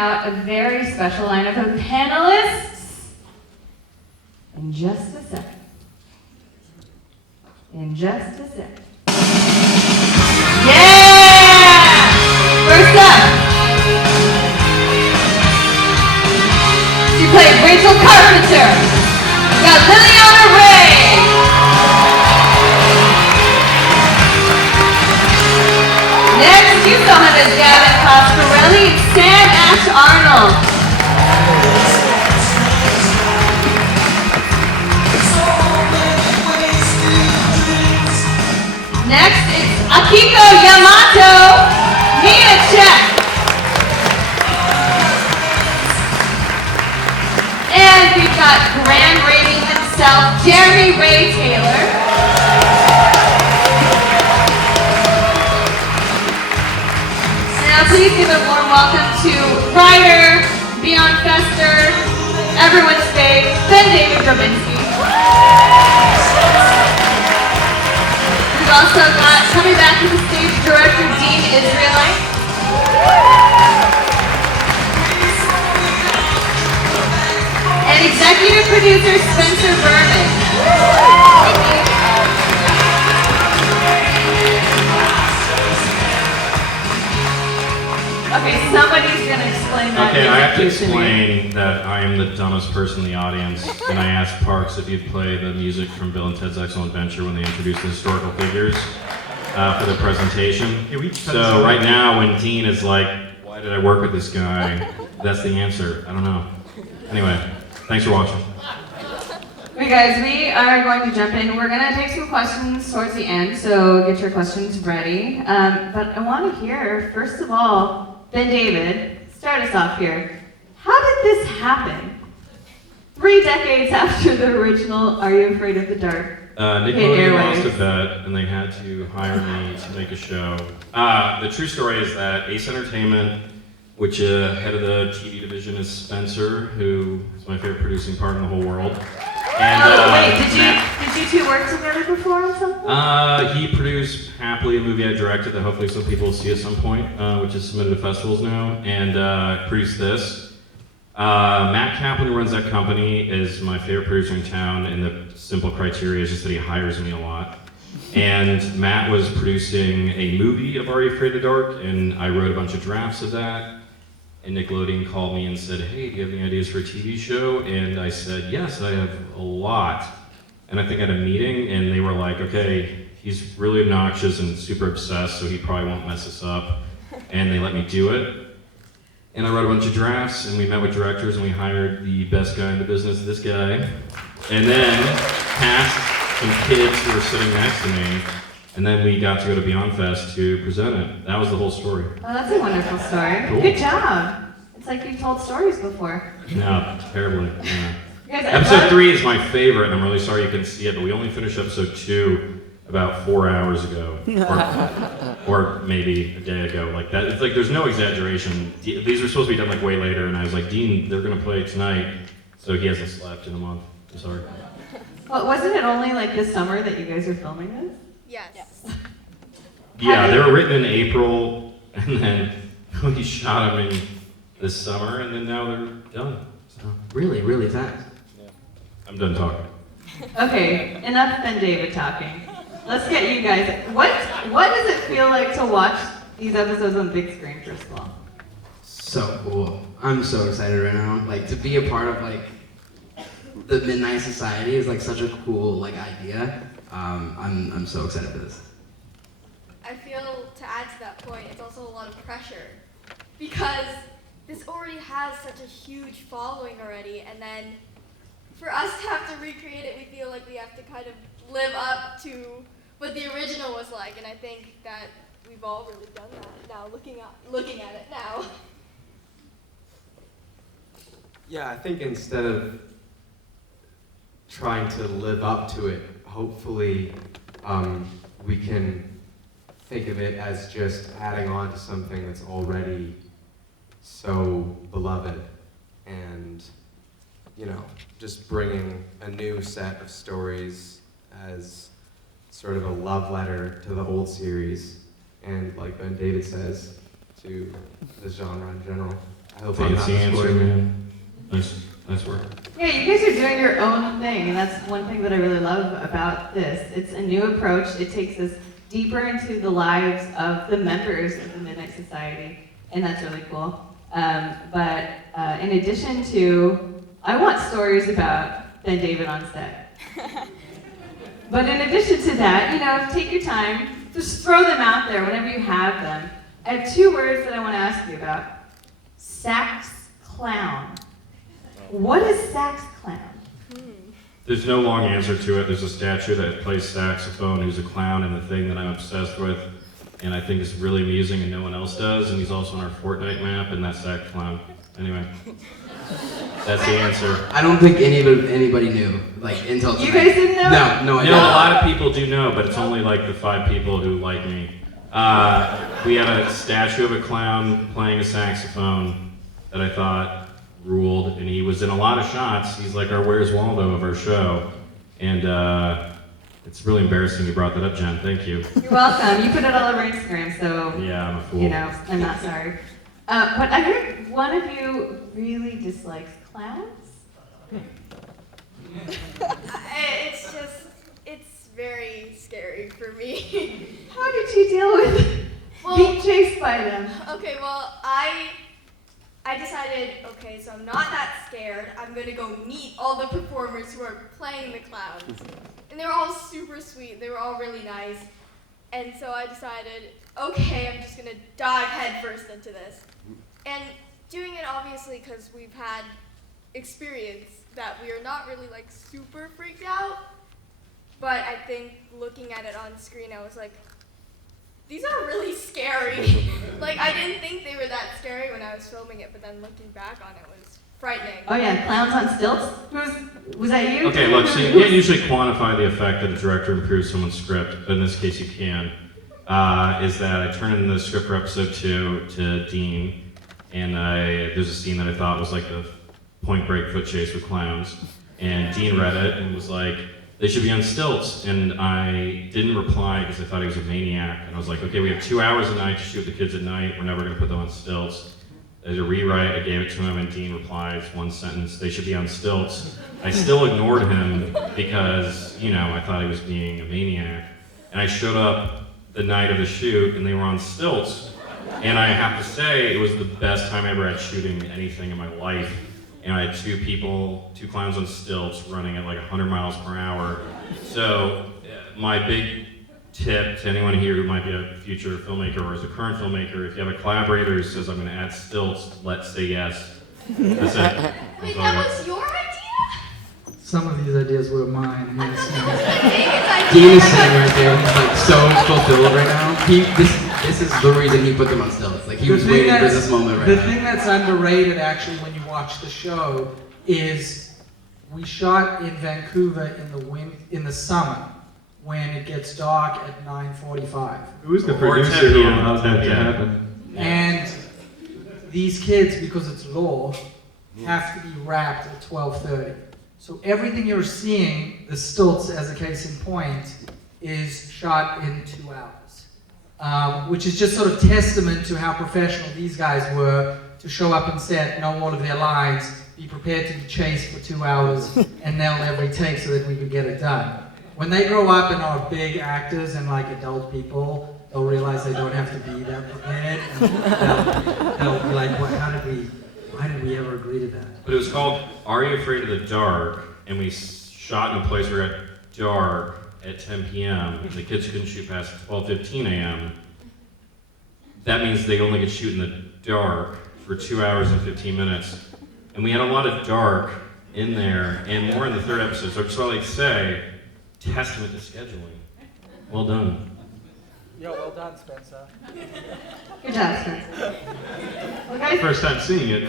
out a very special lineup of panelists in just a second. In just a second. Yeah! First up, she played Rachel Carpenter. We got Lyliana Wray. Next, you saw him as Gavin Coscarelli and Sam Ashe Arnold. Next, it's Akiko Yamato, Miya Cech. And we've got Grand Rating himself, Jeremy Ray Taylor. Now please give a warm welcome to writer, Beyond Fester, everyone's fave, BenDavid Grabinski. We've also got, coming back to the stage, director Dean Israelite. And executive producer Spencer Berman. Okay, somebody's going to explain that. Okay, I have to explain that I am the dumbest person in the audience, and I asked Parks if he'd play the music from Bill and Ted's Excellent Adventure when they introduced the historical figures for the presentation. So right now, when Dean is like, why did I work with this guy? That's the answer. I don't know. Anyway, thanks for watching. Okay guys, we are going to jump in. We're going to take some questions towards the end, so get your questions ready. But I want to hear, first of all, BenDavid, start us off here. How did this happen? 3 decades after the original Are You Afraid of the Dark? Nickelodeon lost a bet, and they had to hire me to make a show. The true story is that Ace Entertainment, which head of the TV division is Spencer, who is my favorite producing partner in the whole world. And, wait, did you two work together before or something? He produced Happily, a movie I directed that hopefully some people will see at some point, which is submitted to festivals now, and produced this. Matt Kaplan, who runs that company, is my favorite producer in town, and the simple criteria is just that he hires me a lot. And Matt was producing a movie of Are You Afraid of the Dark, and I wrote a bunch of drafts of that. And Nickelodeon called me and said, hey, do you have any ideas for a TV show? And I said, yes, I have a lot. And I think I had a meeting, and they were like, okay, he's really obnoxious and super obsessed, so he probably won't mess us up. And they let me do it. And I wrote a bunch of drafts, and we met with directors, and we hired the best guy in the business, this guy. And then cast some kids who were sitting next to me. And then we got to go to Beyond Fest to present it. That was the whole story. Oh, that's a wonderful story. Cool. Good job. It's like you've told stories before. No, terribly. Yeah. Guys, Episode 3 is my favorite, and I'm really sorry you couldn't see it, but we only finished episode 2 about 4 hours ago. Or maybe a day ago. Like that. It's like there's no exaggeration. These were supposed to be done like way later, and I was like, Dean, they're gonna play tonight. So he hasn't slept in a month. I'm sorry. Well, wasn't it only like this summer that you guys are filming this? Yes. Yeah, they were written in April, and then we shot them in this summer, and then now they're done. So Really, really fast. yeah. I'm done talking. Okay, enough BenDavid talking. Let's get you guys. What does it feel like to watch these episodes on the big screen, first of all? So cool. I'm so excited right now. Like to be a part of like the Midnight Society is like such a cool like idea. I'm so excited for this. I feel, to add to that point, it's also a lot of pressure because this already has such a huge following already, and then for us to have to recreate it, we feel like we have to kind of live up to what the original was like, and I think that we've all really done that now, looking at it now. Yeah, I think instead of trying to live up to it, hopefully we can think of it as just adding on to something that's already so beloved and, you know, just bringing a new set of stories as sort of a love letter to the old series and, like BenDavid says, to the genre in general. I hope I'm not Fancy answer, spoiling it. man. Nice work. Yeah, you guys are doing your own thing, and that's one thing that I really love about this. It's a new approach. It takes us deeper into the lives of the members of the Midnight Society, and that's really cool. But in addition to, I want stories about BenDavid on set. But in addition to that, you know, take your time, just throw them out there whenever you have them. I have 2 words that I want to ask you about. Sax clown. What is sax clown? There's no long answer to it. There's a statue that plays saxophone who's a clown and the thing that I'm obsessed with and I think is really amusing and no one else does, and he's also on our Fortnite map, and that's that clown. Anyway, that's the answer. I don't think anybody knew, like, until tonight. You guys didn't know? No, I You know, a didn't. lot of people do know, but it's only like the 5 people who like me. We had a statue of a clown playing a saxophone that I thought ruled, and he was in a lot of shots. He's like our Where's Waldo of our show, and it's really embarrassing you brought that up, Jen. Thank you. You're welcome. You put it all over Instagram, so Yeah, I'm a fool. you know, I'm not sorry. But I heard one of you really dislikes clowns. It's very scary for me. How did you deal with being chased by them? Okay, well, I decided, okay, so I'm not that scared. I'm gonna go meet all the performers who are playing the clowns. And they were all super sweet. They were all really nice. And so I decided, okay, I'm just gonna dive headfirst into this. And doing it obviously because we've had experience that we are not really like super freaked out. But I think looking at it on screen, I was like, these are really scary. Like, I didn't think they were that scary when I was filming it, but then looking back on it was frightening. Oh yeah, clowns on stilts? Was that you? Okay, look, so you can't usually quantify the effect that a director improves someone's script, but in this case you can. Is that I turned in the script for episode 2 to Dean, and there's a scene that I thought was like the Point Break foot chase with clowns, and Dean read it and was like, they should be on stilts, and I didn't reply because I thought he was a maniac, and I was like, okay, we have 2 hours a night to shoot the kids at night, we're never gonna put them on stilts. As a rewrite, I gave it to him, and Dean replies, 1 sentence, they should be on stilts. I still ignored him because, you know, I thought he was being a maniac, and I showed up the night of the shoot, and they were on stilts, and I have to say, it was the best time I ever had shooting anything in my life. And I had 2 clowns on stilts running at like 100 miles per hour. So my big tip to anyone here who might be a future filmmaker or is a current filmmaker, if you have a collaborator who says, I'm gonna add stilts, let's say yes. That's it. Wait, that was your idea? Some of these ideas were mine. I Yes. thought that was David's Dean idea. is sitting right there. He's like so fulfilled right now. This is the reason he put them on stilts. Like he was waiting for this moment right The now. thing that's underrated, actually, when you watch the show, is we shot in Vancouver in the summer when it gets dark at 9:45, Who's the Or producer 10 who p.m. allowed that to 10 p.m. happen? and these kids, because it's law, have to be wrapped at 12:30. So everything you're seeing, the stilts as a case in point, is shot in 2 hours. Which is just sort of testament to how professional these guys were to show up and set, know all of their lines, be prepared to be chased for 2 hours, and nail every take so that we could get it done. When they grow up and are big actors and like adult people, they'll realize they don't have to be that prepared, and they'll be like, why did we ever agree to that? But it was called Are You Afraid of the Dark? And we shot in a place where it got dark at 10 p.m. and the kids couldn't shoot past 12:15 a.m. That means they only could shoot in the dark for 2 hours and 15 minutes. And we had a lot of dark in there, and more in the 3rd episode. So I just want to like say, testament to scheduling. Well done. Yo, well done, Spencer. Good job, Spencer. Well, guys, First time seeing it.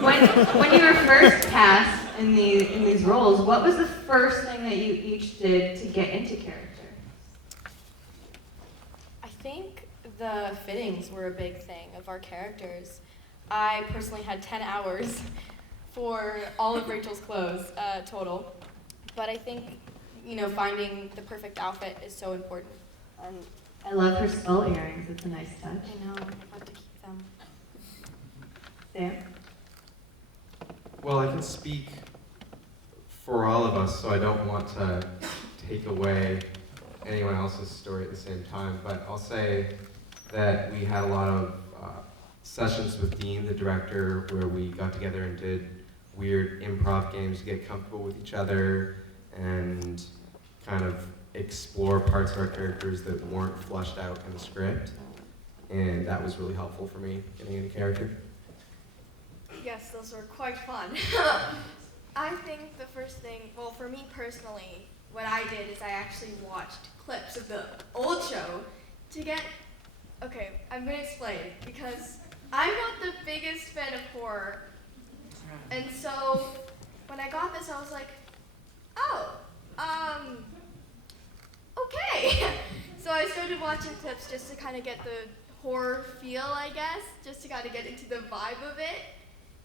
when you were first cast in these roles, what was the first thing that you each did to get into character? I think the fittings were a big thing of our characters. I personally had 10 hours for all of Rachel's clothes total. But I think, you know, finding the perfect outfit is so important. And I love her skull earrings. It's a nice touch. I know, I have to keep them. Sam? Well, I can speak for all of us, so I don't want to take away anyone else's story at the same time, but I'll say that we had a lot of sessions with Dean, the director, where we got together and did weird improv games to get comfortable with each other and kind of explore parts of our characters that weren't fleshed out in the script. And that was really helpful for me, getting into character. Yes, those were quite fun. I think the first thing, well, for me personally, what I did is I actually watched clips of the old show to get, okay, I'm going to explain, because I'm not the biggest fan of horror. And so when I got this, I was like, oh, okay. So I started watching clips just to kind of get the horror feel, I guess, just to kind of get into the vibe of it.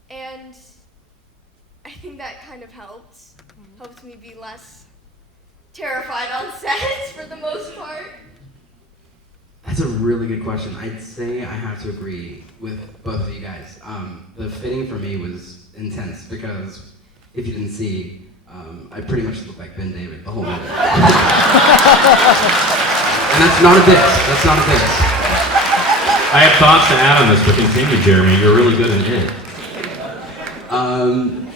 And I think that kind of helped me be less terrified on set for the most part. That's a really good question. I'd say I have to agree with both of you guys. The fitting for me was intense because if you didn't see, I pretty much look like BenDavid the whole movie. And that's not a diss. That's not a diss. I have thoughts to add on this, but continue, Jeremy. You're really good in it.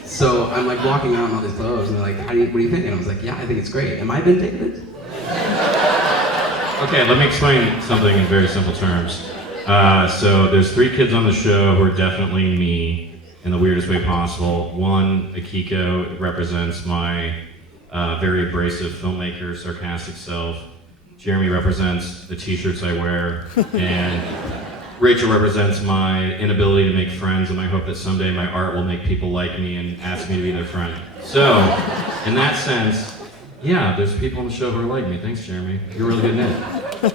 So I'm like walking out in all these clothes, and they're like, what do you think? And I was like, yeah, I think it's great. Am I BenDavid? Okay, let me explain something in very simple terms. So there's 3 kids on the show who are definitely me in the weirdest way possible. One, Akiko, represents my very abrasive filmmaker, sarcastic self. Jeremy represents the t-shirts I wear, and Rachel represents my inability to make friends and my hope that someday my art will make people like me and ask me to be their friend. So, in that sense, yeah, there's people on the show who are like me. Thanks, Jeremy. You're really good at it.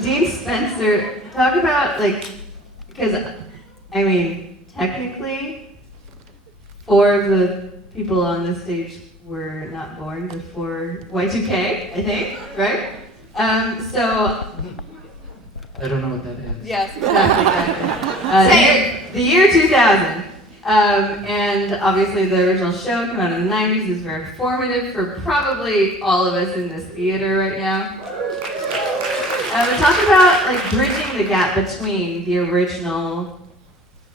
Dean Spencer, talk about, like, because, I mean, technically, 4 of the people on this stage were not born before Y2K, I think, right? So... I don't know what that is. Yes, exactly. The year 2000. And obviously the original show came out in the 90s. Is very formative for probably all of us in this theater right now. But talk about like bridging the gap between the original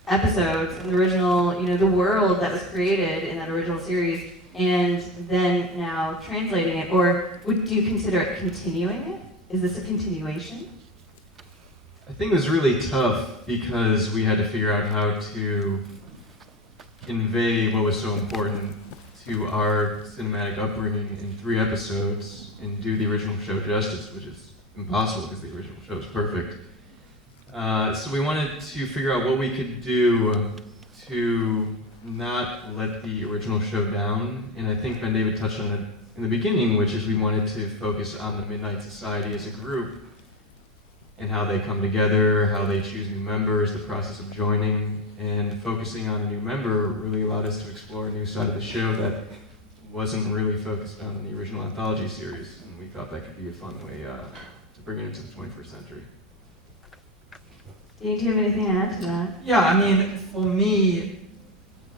episodes and the original, the world that was created in that original series, and then now translating it. Or do you consider it continuing it? Is this a continuation? I think it was really tough because we had to figure out how to convey what was so important to our cinematic upbringing in 3 episodes and do the original show justice, which is impossible because the original show is perfect. So we wanted to figure out what we could do to not let the original show down, and I think BenDavid touched on it in the beginning, which is we wanted to focus on the Midnight Society as a group and how they come together, how they choose new members, the process of joining, and focusing on a new member really allowed us to explore a new side of the show that wasn't really focused on in the original anthology series, and we thought that could be a fun way to bring it into the 21st century. Do you have anything to add to that? Yeah, I mean, for me,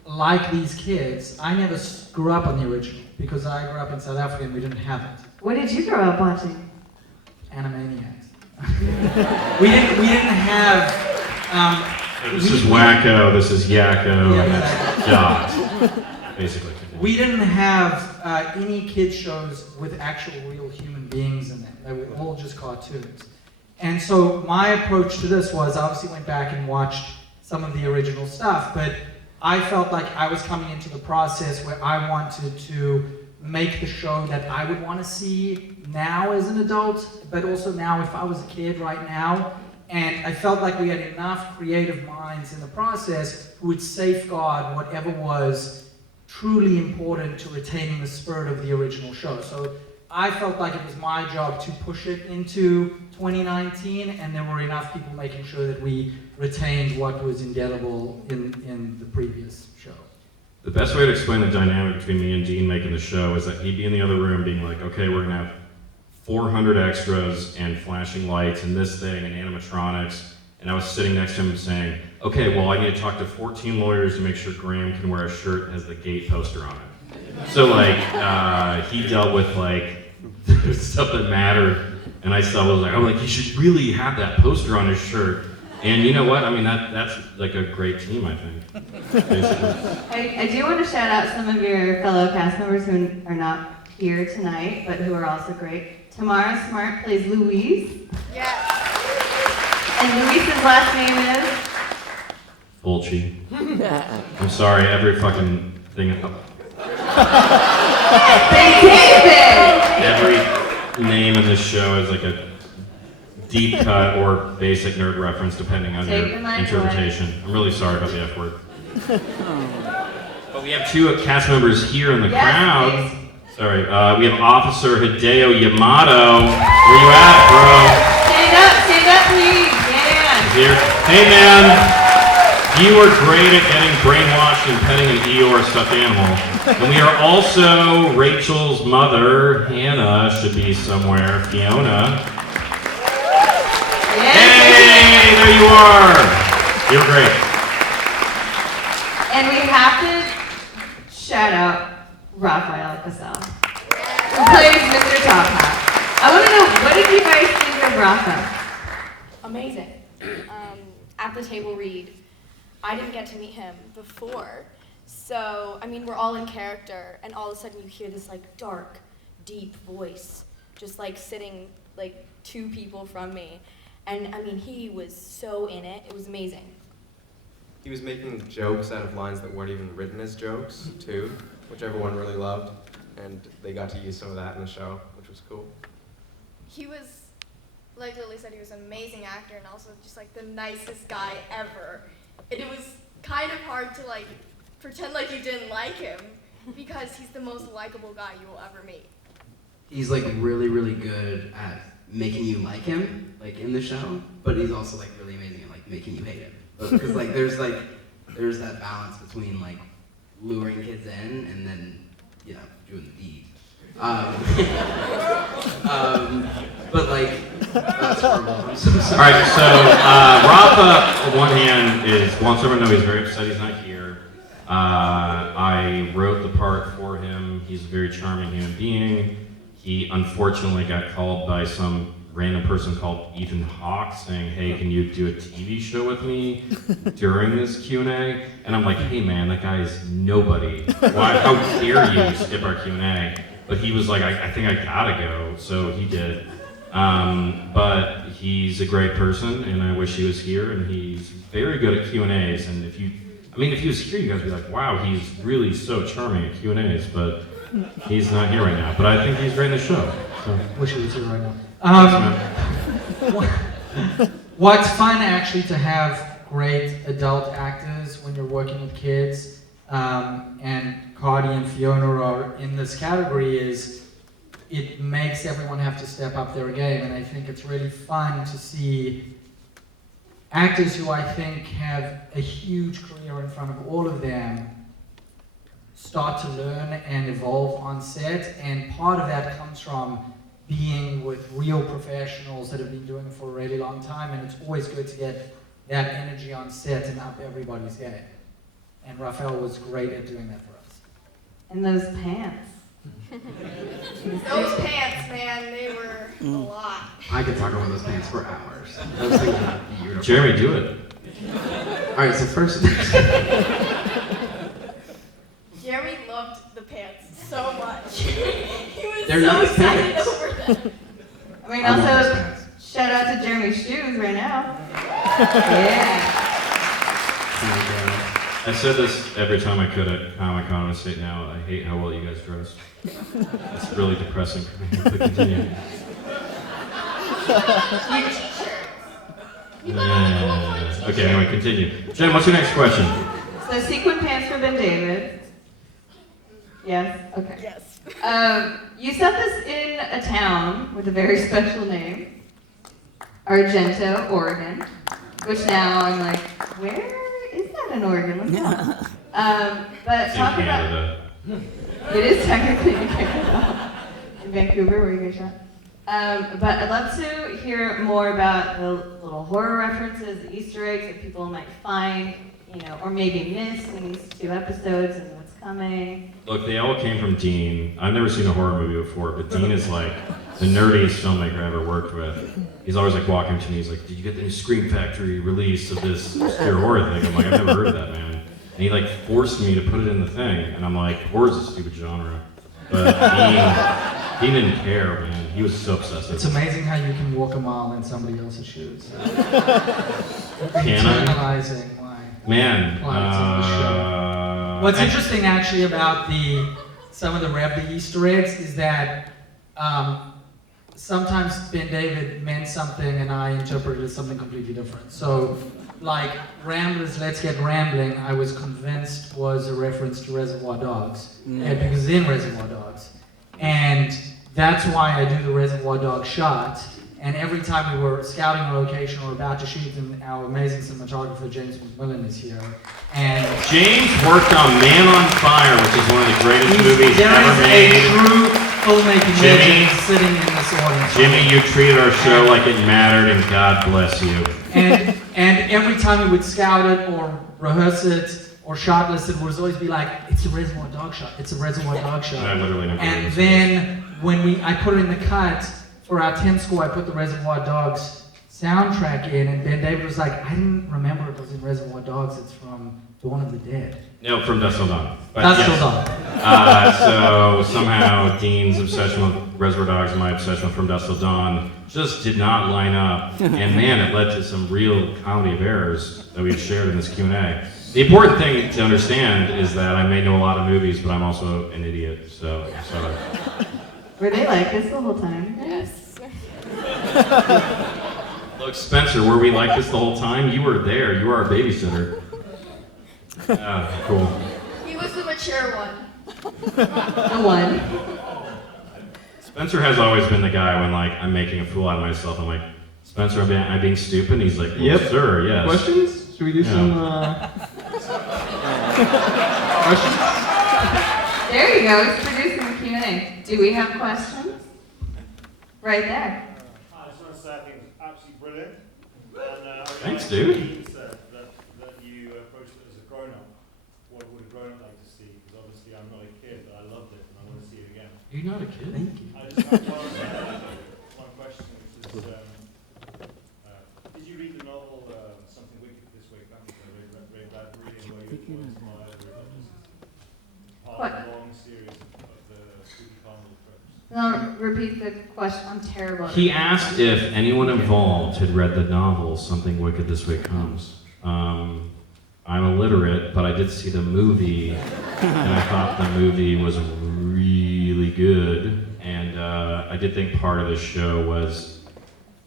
like these kids, I never grew up on the original because I grew up in South Africa and we didn't have it. What did you grow up watching? Animaniacs. we didn't have. This is wacko, this is yakko, Yeah, and that's dot, basically. We didn't have any kids shows with actual real human beings in them. They were all just cartoons. And so my approach to this was, I obviously went back and watched some of the original stuff, but I felt like I was coming into the process where I wanted to make the show that I would want to see now as an adult, but also now if I was a kid right now. And I felt like we had enough creative minds in the process who would safeguard whatever was truly important to retaining the spirit of the original show. So I felt like it was my job to push it into 2019, and there were enough people making sure that we retained what was indelible in the previous show. The best way to explain the dynamic between me and Dean making the show is that he'd be in the other room being like, okay, we're gonna have 400 extras and flashing lights and this thing and animatronics, and I was sitting next to him saying, okay, well, I need to talk to 14 lawyers to make sure Graham can wear a shirt that has the gate poster on it. So like, he dealt with like stuff that mattered, and I still was like, I'm like, you should really have that poster on his shirt. And you know what? I mean, that's like a great team, I think. Basically. I do want to shout out some of your fellow cast members who are not here tonight, but who are also great. Tamara Smart plays Louise. Yes. And Luis's last name is? Fulci. I'm sorry, every fucking thing. BenDavid! Every name in this show is like a deep cut or basic nerd reference, depending on your Take the mic interpretation. I'm really sorry about the F word. But we have two cast members here in the crowd. Please. Sorry, we have Officer Hideo Yamato. Where you at, bro? Stand up, please. Yeah. Here. Hey, man. You were great at getting brainwashed and petting an Eeyore stuffed animal. And we are also Rachel's mother. Hannah should be somewhere. Fiona. Hey, there you are. You're great. And we have to shout out Raphael Cassell, who plays Mr. Top Hat. I want to know, what did you guys think of Raphael? Amazing. At the table read, I didn't get to meet him before. So, I mean, we're all in character, and all of a sudden you hear this like dark, deep voice, just like sitting like 2 people from me. And I mean, he was so in it. It was amazing. He was making jokes out of lines that weren't even written as jokes, too, which everyone really loved. And they got to use some of that in the show, which was cool. He was, like Lily said, he was an amazing actor and also just like the nicest guy ever. And it was kind of hard to like pretend like you didn't like him because he's the most likable guy you will ever meet. He's like really, really good at making you like him, like in the show, but he's also like really amazing at like making you hate him. Because like there's that balance between like luring kids in and then, you know, doing the deed. But like, that's horrible. I'm so sorry. All right, so Rafa, on one hand, wants everyone to know he's very upset he's not here. I wrote the part for him. He's a very charming human being. He unfortunately got called by some random person called Ethan Hawke saying, hey, can you do a TV show with me during this Q&A? And I'm like, hey man, that guy is nobody. Why, how dare you skip our Q&A? But he was like, I think I gotta go, so he did. But he's a great person, and I wish he was here, and he's very good at Q&As, and if he was here, you guys would be like, wow, he's really so charming at Q&As, but he's not here right now. But I think he's great in the show. So. Wish he was here right now. Thanks, man. What's fun actually to have great adult actors when you're working with kids, and Cardi and Fiona are in this category, is it makes everyone have to step up their game, and I think it's really fun to see actors who I think have a huge career in front of all of them start to learn and evolve on set, and part of that comes from being with real professionals that have been doing it for a really long time, and it's always good to get that energy on set and up everybody's game. And Raphael was great at doing that for us. And those pants. Those pants, man, they were a lot. I could talk about those pants for hours. Those things are beautiful. Jeremy, do it. All right, so first, Jeremy loved the pants so much. He was They're so nice excited pants. over them. I mean, I want those also, pants. shout out to Jeremy's shoes right now. Yeah. I said this every time I could at Comic-Con. I say it now. I hate how well you guys dress. It's really depressing for me. But continue. Yeah. Okay, anyway, continue. Jen, what's your next question? So sequin pants for BenDavid. Yes? Okay. Yes. You set this in a town with a very special name, Argento, Oregon, which now I'm like, where is that in Oregon? Let's go. But In talk about, Canada. it is technically in Canada. In Vancouver, where you guys shot? But I'd love to hear more about the little horror references, the Easter eggs that people might find, or maybe miss in these 2 episodes and what's coming. Look, they all came from Dean. I've never seen a horror movie before, but Dean is like the nerdiest filmmaker I ever worked with. He's always like walking to me, he's like, did you get the new Scream Factory release of this obscure horror thing? I'm like, I've never heard of that, man. And he like forced me to put it in the thing, and I'm like, horror's a stupid genre. But he didn't care, man. He was so obsessed. It's amazing how you can walk a mile in somebody else's shoes. Can I? Internalizing my Man, plights on the show. What's interesting actually about some of the Easter eggs is that sometimes BenDavid meant something and I interpreted it as something completely different. So, like Ramblers, Let's Get Rambling, I was convinced was a reference to Reservoir Dogs, because it's in Reservoir Dogs. And that's why I do the Reservoir Dogs shot. And every time we were scouting a location or about to shoot, and our amazing cinematographer James McMillan is here. And James worked on Man on Fire, which is one of the greatest movies ever made. There is a true filmmaking legend sitting in this audience. Jimmy, you treated our show like it mattered, and God bless you. And every time we would scout it or rehearse it or shot list, it would always be like, it's a Reservoir Dog shot. It's a Reservoir Dog shot. I literally never And noticed then when I put it in the cut for our 10 score, I put the Reservoir Dogs soundtrack in, and BenDavid was like, I didn't remember it was in Reservoir Dogs. It's from Dawn of the Dead. No, from Dusk Till Dawn. But Dusk yes. Till Dawn. So somehow Dean's obsession with Reservoir Dogs and my obsession with From Dusk Till Dawn just did not line up. And man, it led to some real comedy of errors that we've shared in this Q&A. The important thing to understand is that I may know a lot of movies, but I'm also an idiot, so sorry. Were they like this the whole time? Yes. Look, Spencer, were we like this the whole time? You were there. You were our babysitter. Cool. He was the mature one. The one. Spencer has always been the guy when like I'm making a fool out of myself. I'm like, Spencer, I'm being stupid. And he's like, well, Yep. Sir, yes. Questions? Should we do some questions? There you go. It's producing the Q&A. Do we have questions? Right there. I just want to say I think it's absolutely brilliant. And, Thanks, dude. You said that you approached it as a grown-up. What would a grown-up like to see? Because obviously I'm not a kid, but I loved it and I want to see it again. You're not a kid. Thank you. I just have one question, which is, did you read the novel Something Wicked This Way Comes? I read that really and were you inspired or was this part of a long series of the spooky carnival tropes? No, repeat the question. I'm terrible. He asked if anyone involved had read the novel Something Wicked This Way Comes. I'm illiterate, but I did see the movie, and I thought the movie was really good. And I did think part of the show was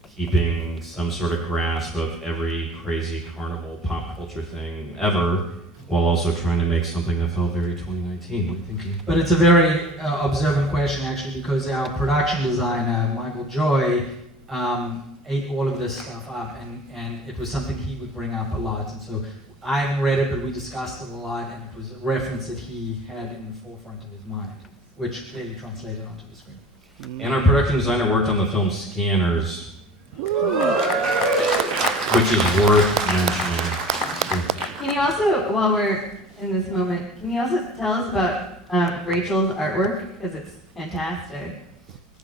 keeping some sort of grasp of every crazy carnival pop culture thing ever, while also trying to make something that felt very 2019. What do you think? But it's a very observant question, actually, because our production designer, Michael Joy, ate all of this stuff up, and it was something he would bring up a lot. And so I haven't read it, but we discussed it a lot, and it was a reference that he had in the forefront of his mind, which clearly translated onto the screen. And our production designer worked on the film Scanners, which is worth mentioning. Can you also, while we're in this moment, can you also tell us about Rachel's artwork? Because it's fantastic.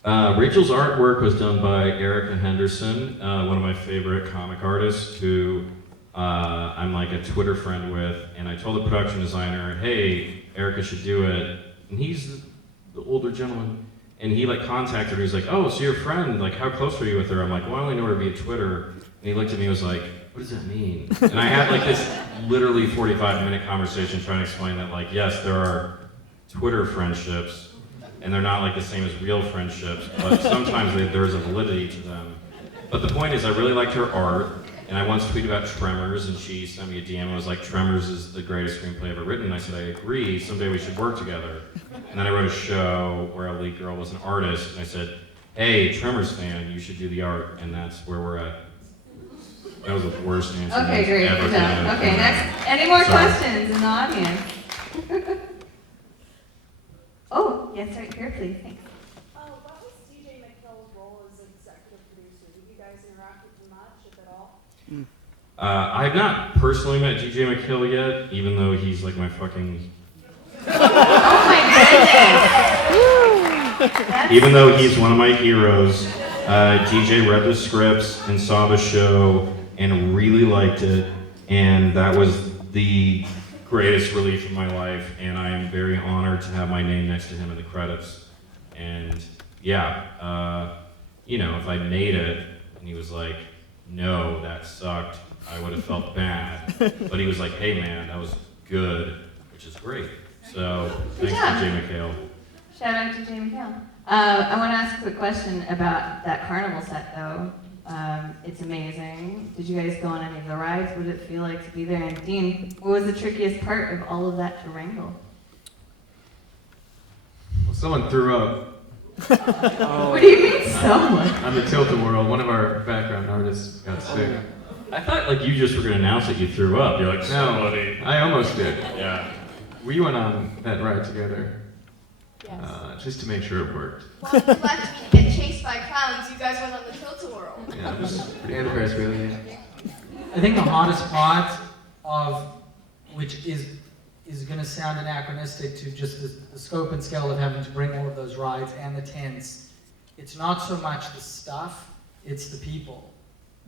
Rachel's artwork was done by Erica Henderson, one of my favorite comic artists who I'm like a Twitter friend with. And I told the production designer, hey, Erica should do it. And he's the older gentleman. And he like contacted her. He's like, oh, so your friend, like how close were you with her? I'm like, well, I only know her via Twitter. And he looked at me and was like, what does that mean? And I had like this literally 45-minute conversation trying to explain that like, yes, there are Twitter friendships, and they're not like the same as real friendships, but sometimes there's a validity to them. But the point is, I really liked her art, and I once tweeted about Tremors, and she sent me a DM and was like, Tremors is the greatest screenplay ever written. And I said, I agree, someday we should work together. And then I wrote a show where a lead girl was an artist, and I said, hey, Tremors fan, you should do the art, and that's where we're at. That was the worst answer. Okay, great. Ever Good job. given. Okay, next. Any more Sorry. questions in the audience? Oh, yes, right here, please. Thanks. What was DJ McKill's role as I've not personally met DJ McHale yet, even though he's like my fucking. Oh my goodness! Even though he's one of my heroes, DJ read the scripts and saw the show and really liked it, and that was the greatest relief of my life, and I am very honored to have my name next to him in the credits. And yeah, you know, if I made it and he was like, no, that sucked, I would have felt bad. But he was like, hey man, that was good, which is great. So thanks to Jay McHale. Shout out to Jay McHale. I want to ask a quick question about that carnival set though. It's amazing. Did you guys go on any of the rides? What did it feel like to be there? And Dean, what was the trickiest part of all of that to wrangle? Well, someone threw up. What do you mean someone? On the Tilt-A-Whirl, one of our background artists got sick. I thought like you just were gonna announce that you threw up. You're like, somebody. No, I almost did. Yeah. We went on that ride together, Yes. just to make sure it worked. While you left me to get chased by clowns, you guys went on the Tilt-A-Whirl. Yeah, it was pretty And the Ferris wheel, yeah. I think the hardest part of, which is going to sound anachronistic to just the scope and scale of having to bring all of those rides and the tents, it's not so much the stuff, it's the people.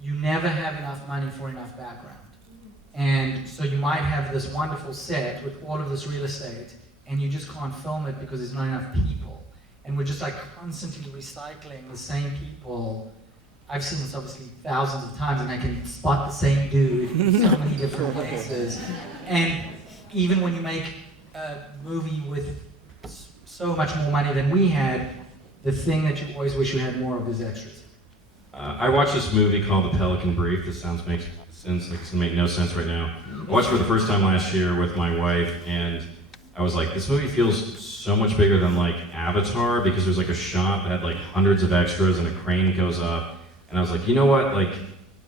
You never have enough money for enough background. And so you might have this wonderful set with all of this real estate, and you just can't film it because there's not enough people. And we're just like constantly recycling the same people. I've seen this obviously thousands of times, and I can spot the same dude in so many different places. And even when you make a movie with so much more money than we had, the thing that you always wish you had more of is extras. I watched this movie called The Pelican Brief. This makes sense, like it's gonna make no sense right now. I watched it for the first time last year with my wife, and I was like, this movie feels so much bigger than like Avatar, because there's like a shot that had like hundreds of extras and a crane goes up. And I was like, you know what, like,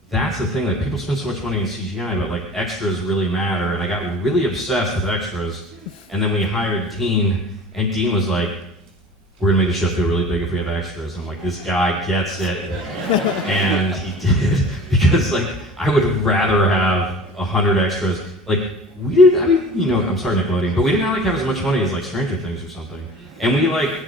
that's the thing, like people spend so much money in CGI, but like extras really matter. And I got really obsessed with extras. And then we hired Dean, and Dean was like, we're gonna make the show feel really big if we have extras. And I'm like, this guy gets it. And he did, because like, I would rather have 100 extras. Like, we didn't, I mean, you know, I'm sorry Nickelodeon, but we didn't like have as much money as like Stranger Things or something. And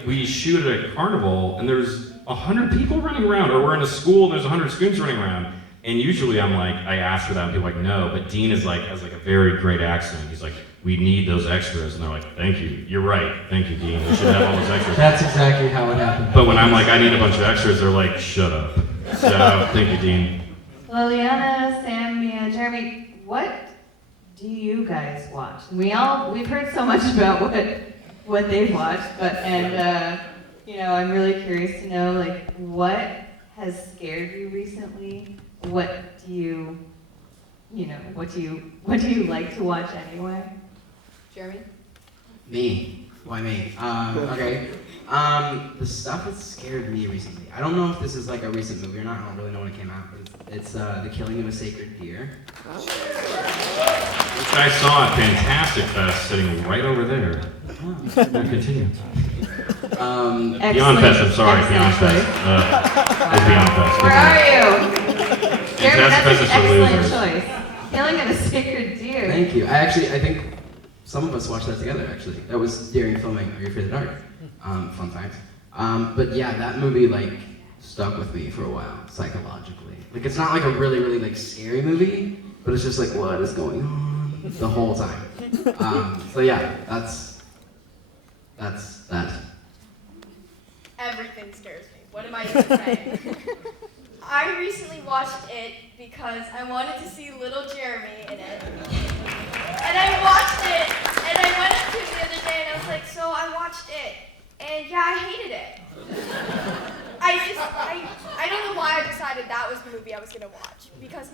we shoot at a carnival, and there's 100 people running around, or we're in a school and there's 100 students running around. And usually I'm like, I ask for that and people are like, no, but Dean is like, has like a very great accent. He's like, we need those extras. And they're like, thank you, you're right, thank you, Dean, we should have all those extras. That's exactly how it happened. But when I'm like, I need a bunch of extras, they're like, shut up. So, thank you, Dean. Lyliana, Sam, Miya, Jeremy, what do you guys watch? We've heard so much about what they've watched, you know, I'm really curious to know, like, what has scared you recently? What do you like to watch anyway? Jeremy? Me. Why me? Okay. The stuff that scared me recently. I don't know if this is like a recent movie or not. I don't really know when it came out, but it's The Killing of a Sacred Deer. Which I saw at Fantastic Fest, sitting right over there. Now continue. Beyond Fest, I'm sorry, Beyond Fest. It's Beyond Fest. Where are you? Jeremy, Fantastic Fest that's is an for excellent losers. choice. Killing of a Sacred Deer. Thank you. I think some of us watched that together, actually. That was during filming Are You Afraid of the Dark? Fun times. But yeah, that movie, like, stuck with me for a while, psychologically. Like, it's not like a really, really, like, scary movie, but it's just like, what is going on the whole time? So yeah, that's that. Everything scares me. What am I even saying? I recently watched it because I wanted to see little Jeremy in it. And I watched it, and I went up to him the other day, and I was like, so I watched it, and yeah, I hated it. I don't know why I decided that was the movie I was gonna watch, because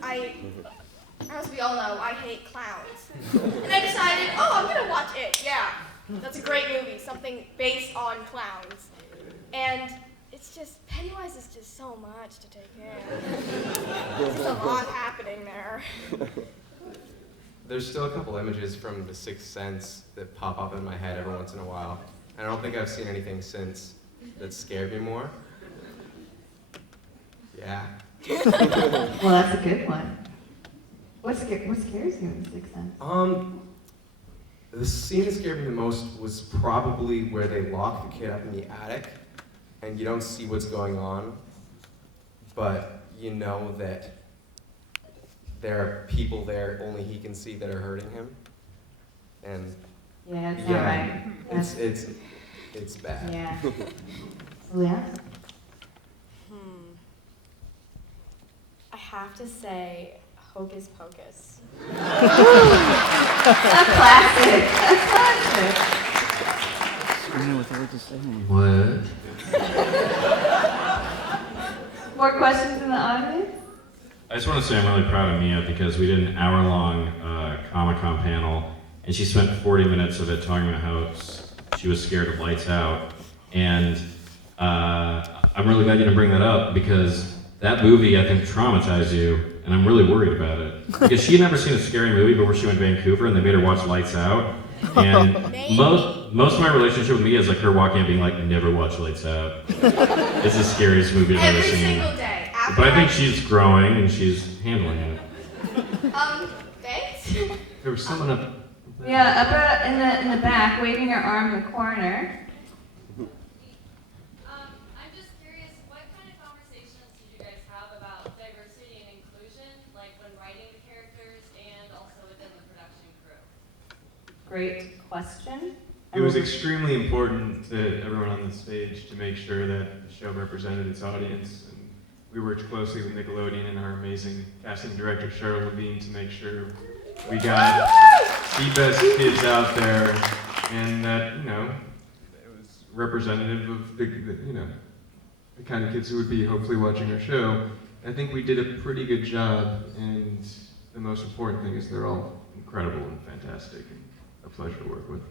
as we all know, I hate clowns. And I decided, I'm gonna watch it, yeah. That's a great movie, something based on clowns. And it's just, Pennywise is just so much to take in. There's a lot happening there. There's still a couple images from The Sixth Sense that pop up in my head every once in a while. And I don't think I've seen anything since that scared me more. Yeah. Well, that's a good one. What scares you in Sixth Sense? The scene that scared me the most was probably where they lock the kid up in the attic, and you don't see what's going on, but you know that there are people there only he can see that are hurting him, and Yeah, it's not right. it's bad. Yeah. Leah? I have to say Hocus Pocus. A classic. A classic. I don't know what the word to say. What? More questions in the audience? I just want to say I'm really proud of Miya because we did an hour-long Comic-Con panel, and she spent 40 minutes of it talking about how she was scared of Lights Out. And I'm really glad you didn't bring that up because that movie, I think, traumatized you, and I'm really worried about it. Because she had never seen a scary movie before she went to Vancouver, and they made her watch Lights Out. And most of my relationship with Miya is like her walking up being like, never watch Lights Out. It's the scariest movie I've ever Every seen. single day. After But I think she's growing and she's handling it. Thanks. There was someone up. Yeah, up in the back, waving her arm in the corner. I'm just curious, what kind of conversations did you guys have about diversity and inclusion, like when writing the characters and also within the production crew? Great question. It was extremely important to everyone on the stage to make sure that the show represented its audience. And we worked closely with Nickelodeon and our amazing casting director, Cheryl Levine, to make sure we got the best kids out there and that, it was representative of the kind of kids who would be hopefully watching our show. I think we did a pretty good job, and the most important thing is they're all incredible and fantastic and a pleasure to work with.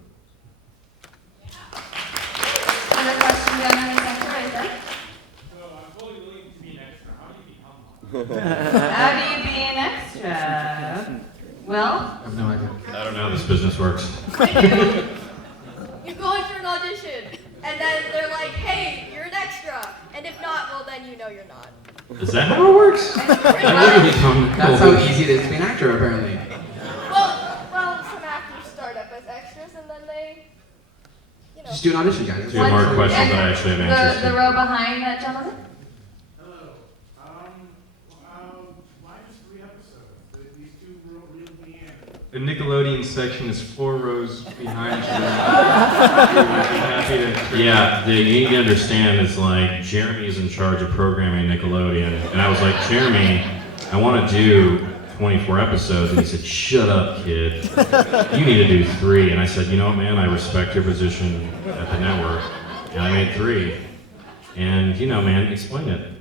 Another question down on the second right there. So I'm fully willing to be an extra. How do you become one? How do you be an extra? Well, I have no idea. I don't know how this business works. You go in for an audition, and then they're like, hey, you're an extra. And if not, well, then you know you're not. Is that how it works? I literally become. That's how easy it is to be an actor, apparently. Well, some actors start up as extras, and then they, Just do an audition, guys. Two more questions that I actually have answers the to. row behind that gentleman. Hello. Minus 3 episodes. These two real meanders. The Nickelodeon section is 4 rows behind you. I'd be happy to. Yeah, you need to understand it's like Jeremy's in charge of programming Nickelodeon, and I was like, Jeremy, I want to do 24 episodes, and he said, shut up, kid. You need to do 3. And I said, you know what, man, I respect your position at the network, and I made 3. And man, explain it.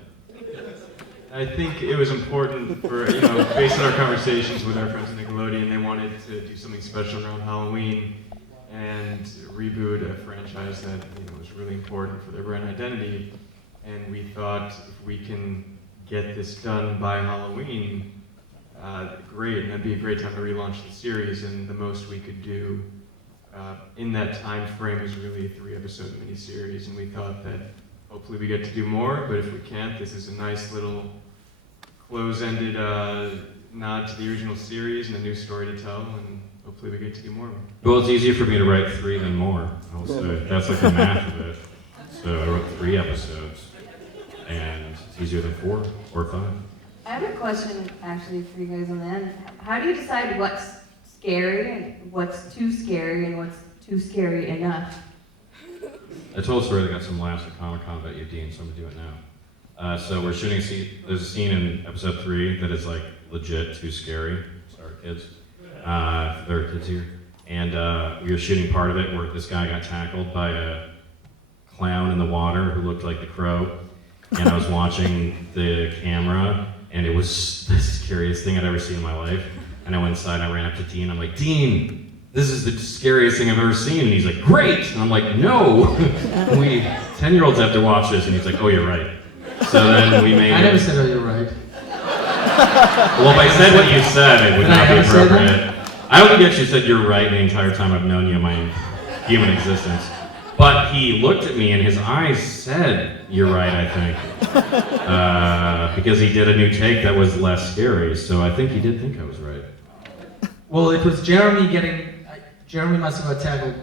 I think it was important for, based on our conversations with our friends at Nickelodeon, they wanted to do something special around Halloween and reboot a franchise that was really important for their brand identity. And we thought if we can get this done by Halloween, great, and that'd be a great time to relaunch the series. And the most we could do in that time frame is really a 3-episode miniseries. And we thought that hopefully we get to do more, but if we can't, this is a nice little close-ended nod to the original series and a new story to tell, and hopefully we get to do more. Well, it's easier for me to write 3 than more. I'll say that's like the math of it. So I wrote 3 episodes, and it's easier than 4 or 5. I have a question actually for you guys on the end. How do you decide what's scary and what's too scary and what's too scary enough? I told a story that got some laughs at Comic-Con about you, Dean, so I'm gonna do it now. So we're shooting there's a scene in episode 3 that is like legit too scary. Sorry, kids. There are kids here. And we were shooting part of it where this guy got tackled by a clown in the water who looked like the Crow. And I was watching the camera, and it was the scariest thing I'd ever seen in my life. And I went inside and I ran up to Dean. I'm like, Dean, this is the scariest thing I've ever seen. And he's like, great. And I'm like, no. We 10-year-olds have to watch this. And he's like, oh, you're right. So then we made I never said, oh, you're right. Well, if I said what you said, it would Did I not be ever say that? appropriate. I don't think you actually said you're right the entire time I've known you in my human existence. But he looked at me and his eyes said, "You're right," I think. Because he did a new take that was less scary, so I think he did think I was right. Well, it was Jeremy Jeremy must have got tackled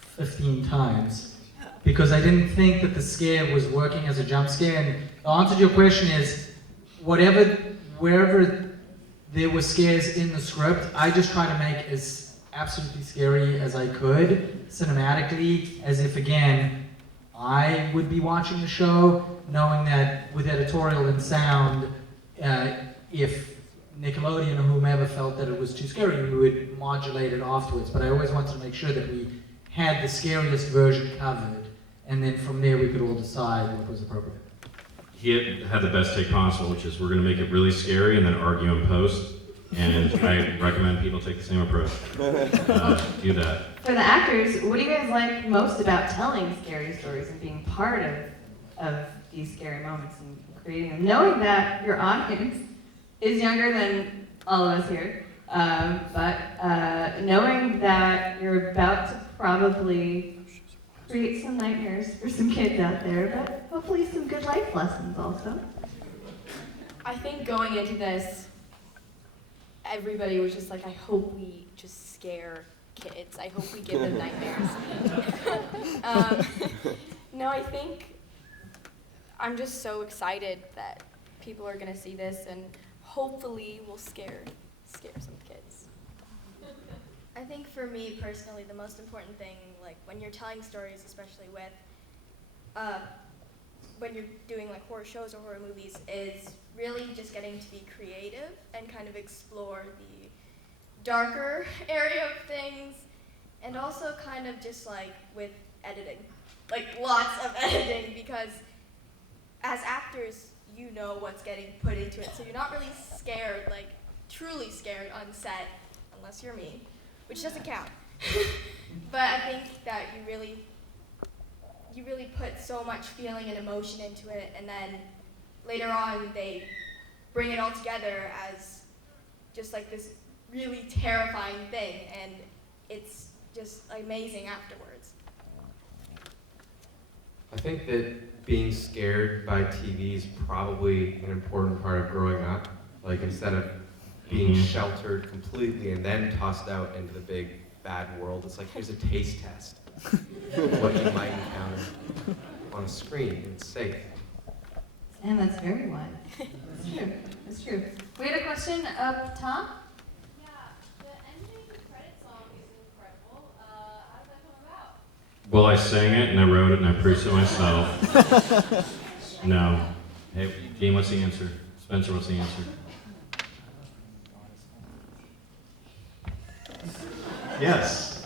15 times because I didn't think that the scare was working as a jump scare. And the answer to your question is, wherever there were scares in the script, I just try to make as absolutely scary as I could, cinematically, as if, again, I would be watching the show, knowing that with editorial and sound, if Nickelodeon or whomever felt that it was too scary, we would modulate it afterwards. But I always wanted to make sure that we had the scariest version covered, and then from there we could all decide what was appropriate. He had the best take possible, which is we're going to make it really scary and then argue in post. And I recommend people take the same approach. Do that. For the actors, what do you guys like most about telling scary stories and being part of these scary moments and creating them? Knowing that your audience is younger than all of us here, but knowing that you're about to probably create some nightmares for some kids out there, but hopefully some good life lessons also. I think going into this, everybody was just like, I hope we just scare kids. I hope we give them nightmares. No, I think I'm just so excited that people are going to see this and hopefully we'll scare some kids. I think for me personally, the most important thing, like when you're telling stories, especially with, when you're doing like horror shows or horror movies, is really just getting to be creative and kind of explore the darker area of things, and also kind of just like with editing, like lots of editing, because as actors, you know what's getting put into it, so you're not really scared, like truly scared on set, unless you're me, which doesn't count. But I think that you really put so much feeling and emotion into it, and then later on they bring it all together as just like this really terrifying thing, and it's just amazing afterwards. I think that being scared by TV is probably an important part of growing up. Like instead of being sheltered completely and then tossed out into the big bad world, it's like here's a taste test of what you might encounter on a screen, and it's safe. And that's very wise. That's true. That's true. We had a question up top. Yeah, the ending credit song is incredible. How did that come about? Well, I sang it and I wrote it and I produced it myself. No. Hey, Dean, what's the answer? Spencer, what's the answer? Yes.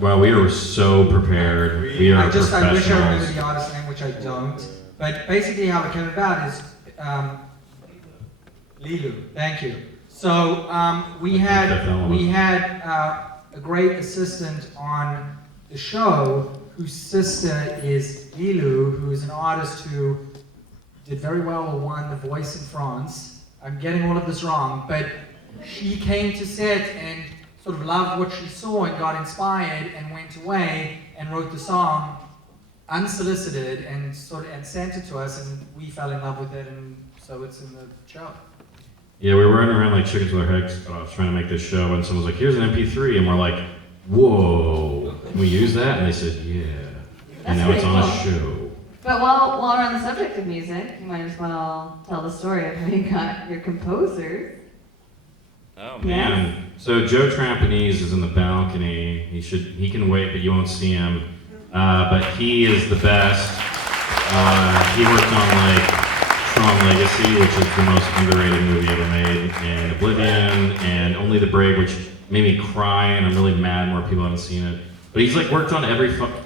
Well, we were so prepared. We are I wish I remember professionals. the artist name, which I don't. But basically how it came about is Lilu. Thank you. So we had a great assistant on the show whose sister is Lilu, who is an artist who did very well, won The Voice in France. I'm getting all of this wrong, but she came to set and sort of loved what she saw and got inspired and went away and wrote the song unsolicited and sent it to us, and we fell in love with it, and so it's in the show. Yeah, we were running around like chickens with our heads cut off trying to make this show, and someone was like, here's an MP3, and we're like, whoa, can we use that? And they said, yeah. And now it's on a show. But while we're on the subject of music, you might as well tell the story of how you got your composers. Oh man. So Joe Trapanese is in the balcony. He can wait, but you won't see him. But he is the best. He worked on like Tron Legacy, which is the most underrated movie ever made, and Oblivion, and Only the Brave, which made me cry, and I'm really mad more people haven't seen it. But he's like worked on every he's worked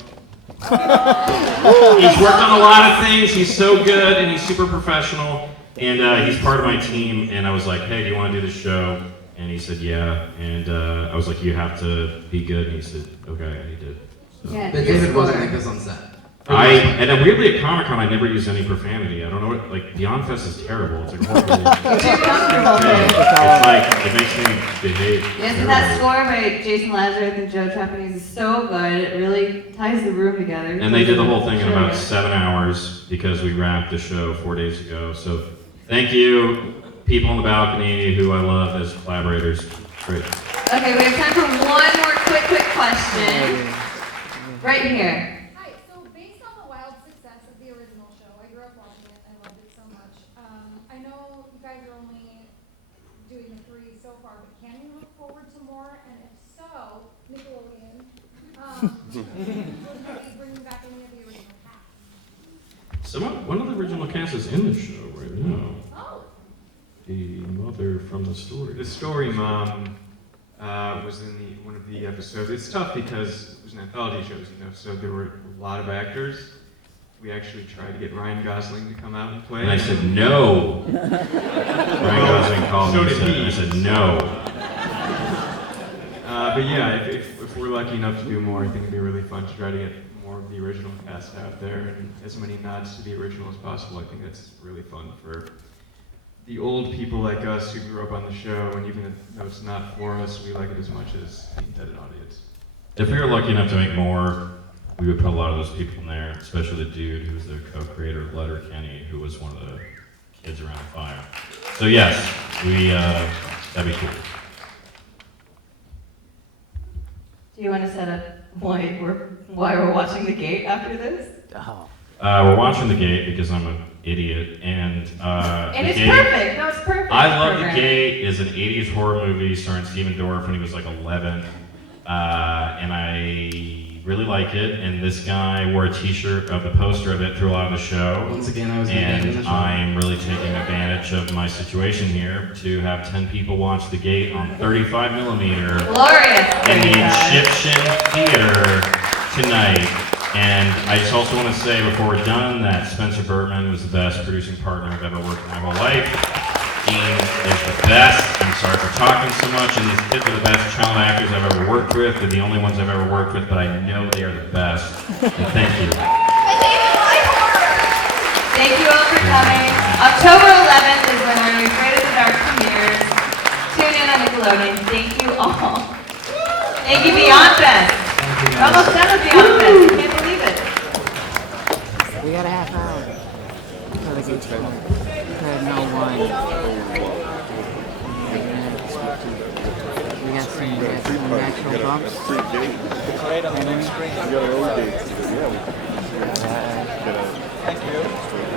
on a lot of things. He's so good, and he's super professional, and he's part of my team. And I was like, hey, do you want to do this show? And he said, yeah. And I was like, you have to be good. And he said, okay, and he did. So. Yeah, But David wasn't like this on set. And then weirdly at Comic-Con, I never use any profanity. I don't know what, like, Beyond Fest is terrible. It's like horrible. Too comfortable. It's like, it makes me behave. Isn't that score by Jason Lazarus and Joe Trappanese is so good? It really ties the room together. And they did the whole thing in about 7 hours because we wrapped the show 4 days ago. So thank you, people on the balcony who I love as collaborators. Great. Okay, we have time for one more quick question. Right here. I know you guys are only doing the 3 so far, but can you look forward to more? And if so, Nickelodeon, would they bring back any of the original cast? One of the original cast is in the show right now. Oh. The mother from the story. The story mom was in one of the episodes. It's tough because it was an anthology show, so there were a lot of actors. We actually tried to get Ryan Gosling to come out and play. And I said no. Ryan Gosling called me and I said no. But yeah, if we're lucky enough to do more, I think it'd be really fun to try to get more of the original cast out there and as many nods to the original as possible. I think that's really fun for the old people like us who grew up on the show, and even though it's not for us, we like it as much as the intended audience. If we were lucky enough to make more, we would put a lot of those people in there, especially the dude who was the co-creator of Letterkenny, who was one of the kids around the fire. So yes, that'd be cool. Do you want to set up why we're watching The Gate after this? We're watching The Gate because I'm an idiot, and and it's perfect. No, it's perfect. I love The Gate. Is an 80s horror movie starring Stephen Dorff when he was like 11, and I really like it. And this guy wore a T-shirt of the poster of it throughout the show. Once again, I was in the show. I'm really taking advantage of my situation here to have 10 people watch The Gate on 35 millimeter Glorious. in the Egyptian Theater tonight. And I just also want to say before we're done that Spencer Berman was the best producing partner I've ever worked in my whole life. He is the best. I'm sorry for talking so much. And these kids are the best child actors I've ever worked with. They're the only ones I've ever worked with, but I know they are the best. And thank you. Thank you all for coming. October 11th is when our Afraid of the Dark premieres. Tune in on Nickelodeon. Thank you all. Thank you, Beyond Fest. We're almost done with Beyond Fest. I can't believe it. We got a half hour until the gates come. No wine. We got some natural bumps. Thank you.